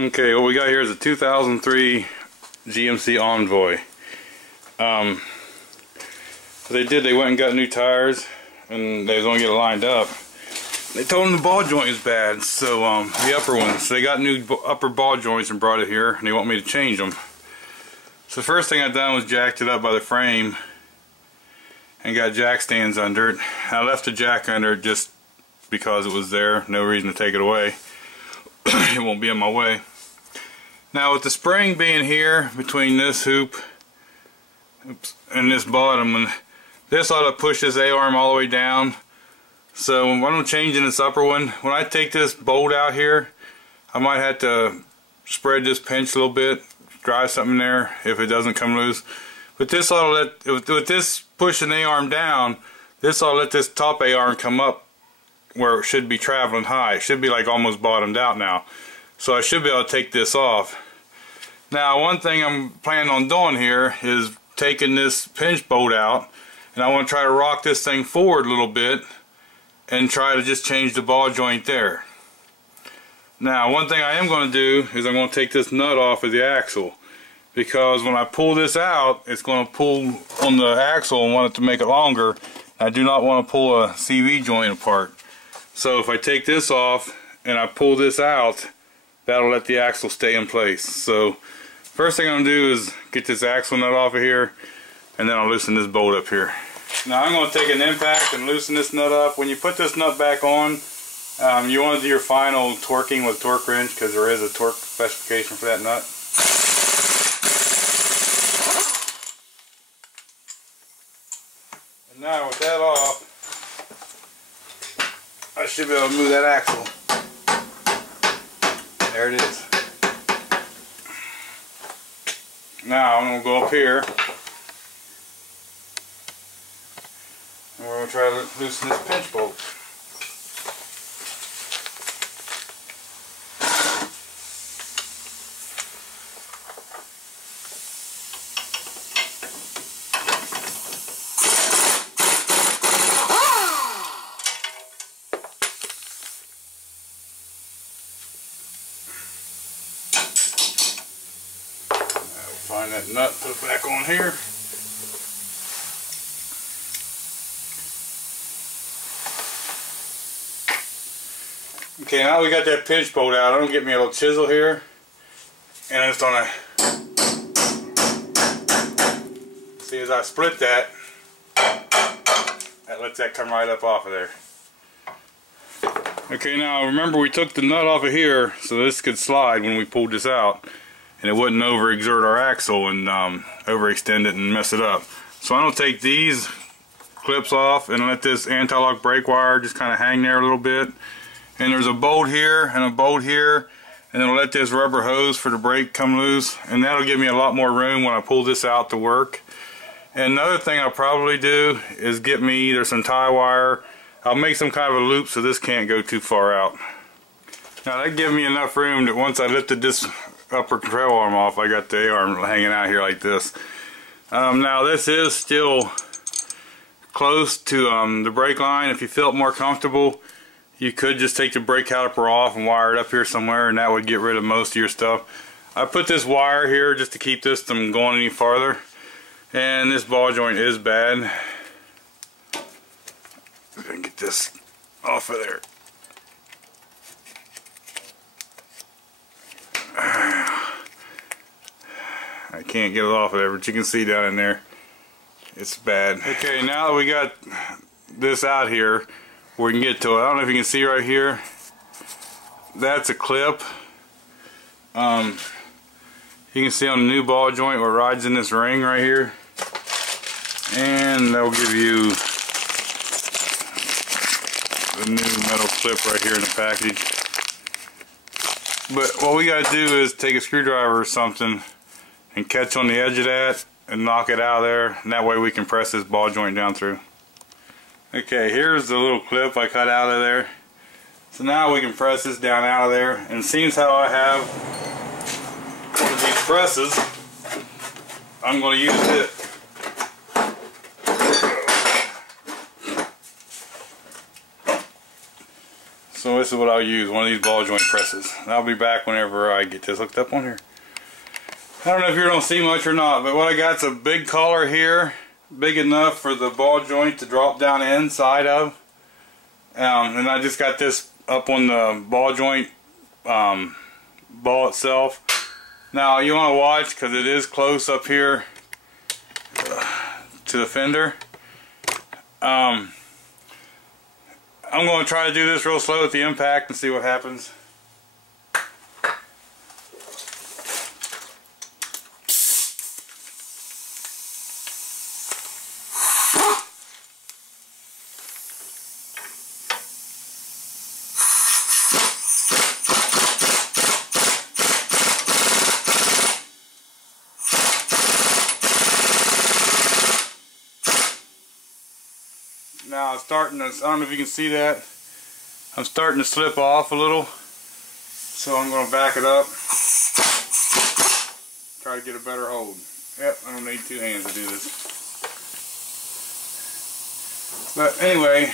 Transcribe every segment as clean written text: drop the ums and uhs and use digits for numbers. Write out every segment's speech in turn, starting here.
Okay, what we got here is a 2003 GMC Envoy. What they went and got new tires, and they was going to get it lined up. They told them the ball joint is bad, so the upper one. So they got new upper ball joints and brought it here, and they want me to change them. So the first thing I done was jacked it up by the frame and got jack stands under it. I left the jack under it just because it was there, no reason to take it away. It won't be in my way. Now with the spring being here between this hoop and this bottom, and this ought to push this A-arm all the way down. So when I'm changing this upper one, when I take this bolt out here, I might have to spread this pinch a little bit, drive something there if it doesn't come loose. But this ought to let, with this pushing the A-arm down, this ought to let this top A-arm come up where it should be traveling high. It should be like almost bottomed out now. So I should be able to take this off. Now one thing I'm planning on doing here is taking this pinch bolt out, and I want to try to rock this thing forward a little bit and try to just change the ball joint there. Now one thing I am going to do is I'm going to take this nut off of the axle, because when I pull this out, it's going to pull on the axle and want it to make it longer. I do not want to pull a CV joint apart. So if I take this off and I pull this out, that'll let the axle stay in place. So first thing I'm going to do is get this axle nut off of here, and then I'll loosen this bolt up here. Now I'm going to take an impact and loosen this nut up. When you put this nut back on, you want to do your final torquing with a torque wrench, because there is a torque specification for that nut. And now with that off, I should be able to move that axle. There it is. Now I'm going to go up here, and we're going to try to loosen this pinch bolt. Find that nut, put it back on here. Okay, now we got that pinch bolt out. I'm gonna get me a little chisel here, and I'm just gonna see, as I split that, that lets that come right up off of there. Okay, now remember we took the nut off of here so this could slide when we pulled this out, and it wouldn't overexert our axle and overextend it and mess it up. So I'm going to take these clips off and let this anti-lock brake wire just kind of hang there a little bit. And there's a bolt here and a bolt here, and then I'll let this rubber hose for the brake come loose, and that'll give me a lot more room when I pull this out to work. And another thing I'll probably do is get me either some tie wire. I'll make some kind of a loop so this can't go too far out. Now that gives me enough room that once I lifted this upper control arm off, I got the A-arm hanging out here like this. Now this is still close to the brake line. If you felt more comfortable, you could just take the brake caliper off and wire it up here somewhere, and that would get rid of most of your stuff. I put this wire here just to keep this from going any farther, and this ball joint is bad. I can get this off of there. I can't get it off of there, but you can see down in there it's bad. Okay, now that we got this out here, we can get to it. I don't know if you can see right here, that's a clip. You can see on the new ball joint where it rides in this ring right here, and that will give you the new metal clip right here in the package. But what we got to do is take a screwdriver or something and catch on the edge of that and knock it out of there, and that way we can press this ball joint down through. Okay, here's the little clip I cut out of there. So now we can press this down out of there, and it seems how I have one of these presses, I'm going to use it. So this is what I'll use, one of these ball joint presses. And I'll be back whenever I get this hooked up on here. I don't know if you're going to see much or not, but what I got is a big collar here, big enough for the ball joint to drop down the inside of. And I just got this up on the ball joint ball itself. Now you want to watch because it is close up here to the fender. I'm going to try to do this real slow at the impact and see what happens. Now it's starting to, I don't know if you can see that, I'm starting to slip off a little, so I'm going to back it up, try to get a better hold. Yep, I don't need two hands to do this. But anyway,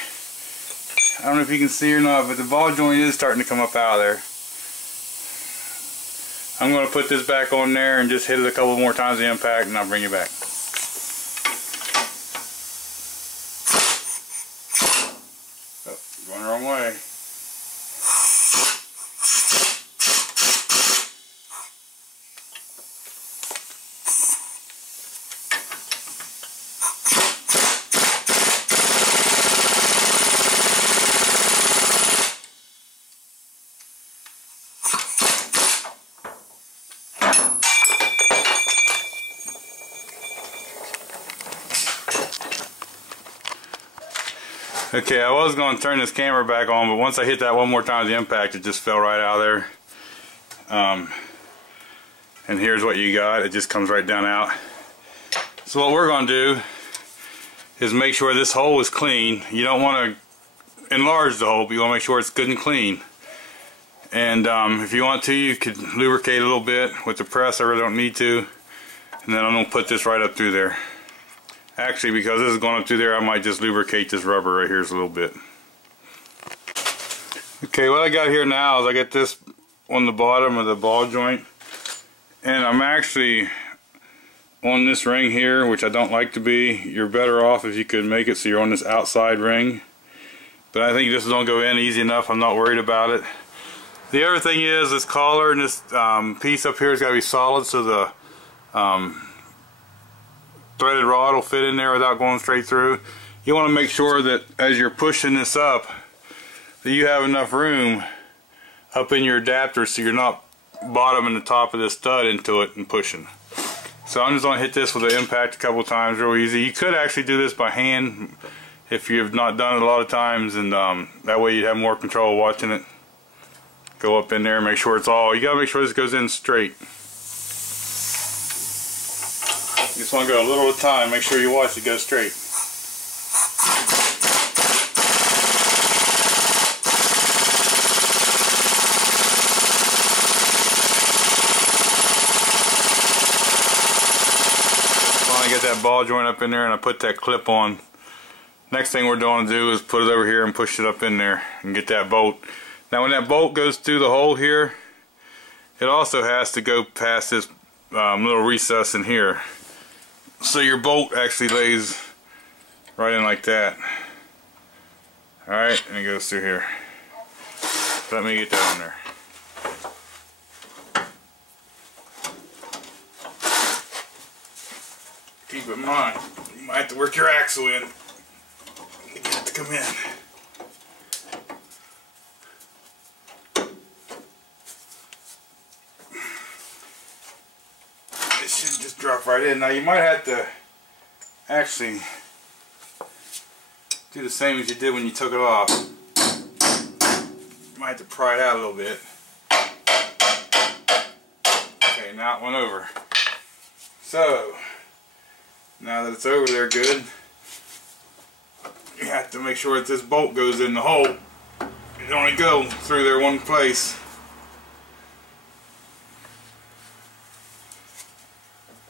I don't know if you can see or not, but the ball joint is starting to come up out of there. I'm going to put this back on there and just hit it a couple more times the impact, and I'll bring you back. Going the wrong way. Okay, I was going to turn this camera back on, but once I hit that one more time, the impact, it just fell right out of there. And here's what you got. It just comes right down out. So what we're going to do is make sure this hole is clean. You don't want to enlarge the hole, but you want to make sure it's good and clean. And if you want to, you could lubricate a little bit with the press. I really don't need to. And then I'm going to put this right up through there. Actually, because this is going up through there, I might just lubricate this rubber right here a little bit. Okay, what I got here now is I got this on the bottom of the ball joint, and I'm actually on this ring here, which I don't like to be. You're better off if you could make it so you're on this outside ring, but I think this is going to go in easy enough. I'm not worried about it. The other thing is this collar and this piece up here has got to be solid, so the threaded rod will fit in there without going straight through. You want to make sure that as you're pushing this up, that you have enough room up in your adapter so you're not bottoming the top of this stud into it and pushing. So I'm just going to hit this with an impact a couple times, real easy. You could actually do this by hand if you've not done it a lot of times, and that way you'd have more control watching it. Go up in there and make sure it's all, you got to make sure this goes in straight. You just want to go a little at a time, make sure you watch it go straight. Finally get that ball joint up in there and I put that clip on. Next thing we're going to do is put it over here and push it up in there and get that bolt. Now when that bolt goes through the hole here, it also has to go past this little recess in here. So your bolt actually lays right in like that. Alright, and it goes through here. So let me get that on there. Keep in mind, you might have to work your axle in to get it to come in. It should just drop right in. Now you might have to actually do the same as you did when you took it off. You might have to pry it out a little bit. Okay, now it went over. So, now that it's over there good, you have to make sure that this bolt goes in the hole. It only go through there one place.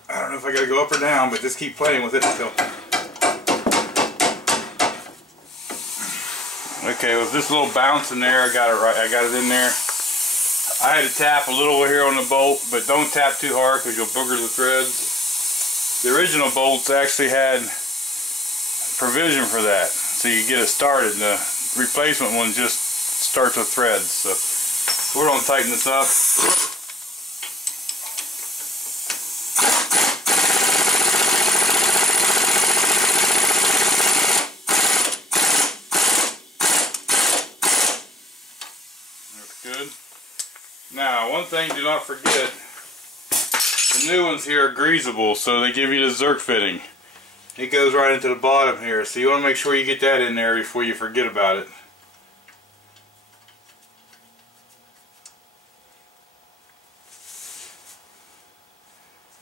I don't know if I gotta go up or down, but just keep playing with it until. Okay, with this little bounce in there, I got it right. I got it in there. I had to tap a little here on the bolt, but don't tap too hard because you'll booger the threads. The original bolts actually had provision for that, so you get it started. The replacement one just starts with threads. So we're going to tighten this up. Good. Now, one thing do not forget, the new ones here are greasable, so they give you the Zerk fitting. It goes right into the bottom here, so you want to make sure you get that in there before you forget about it.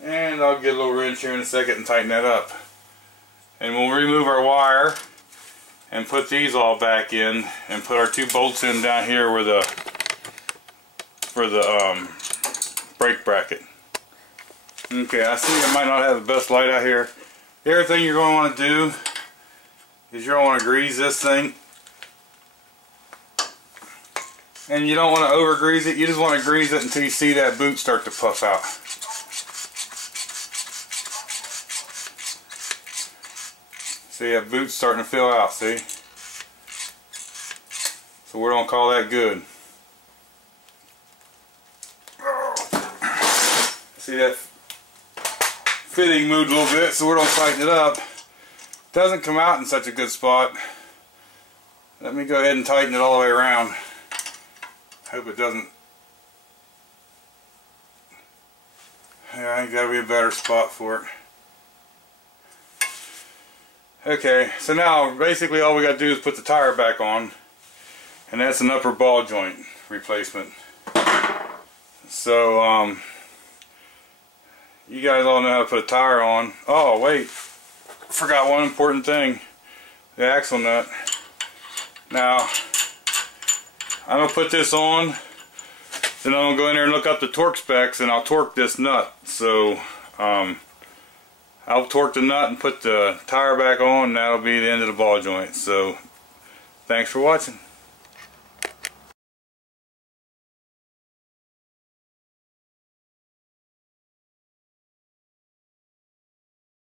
And I'll get a little wrench here in a second and tighten that up. And we'll remove our wire and put these all back in and put our two bolts in down here where the brake bracket. Okay, I see I might not have the best light out here. The other thing you're going to want to do is you're going to want to grease this thing. And you don't want to over grease it, you just want to grease it until you see that boot start to puff out. See, that boot's starting to fill out, see? So we're going to call that good. See, that fitting moved a little bit, so we're going to tighten it up. Doesn't come out in such a good spot. Let me go ahead and tighten it all the way around. Hope it doesn't. Yeah, I think that'll be a better spot for it. Okay, so now basically all we got to do is put the tire back on, and that's an upper ball joint replacement. So you guys all know how to put a tire on. Oh wait, forgot one important thing, the axle nut. Now I'm going to put this on, then I'm going to go in there and look up the torque specs, and I'll torque this nut. So I'll torque the nut and put the tire back on, and that'll be the end of the ball joint. So thanks for watching.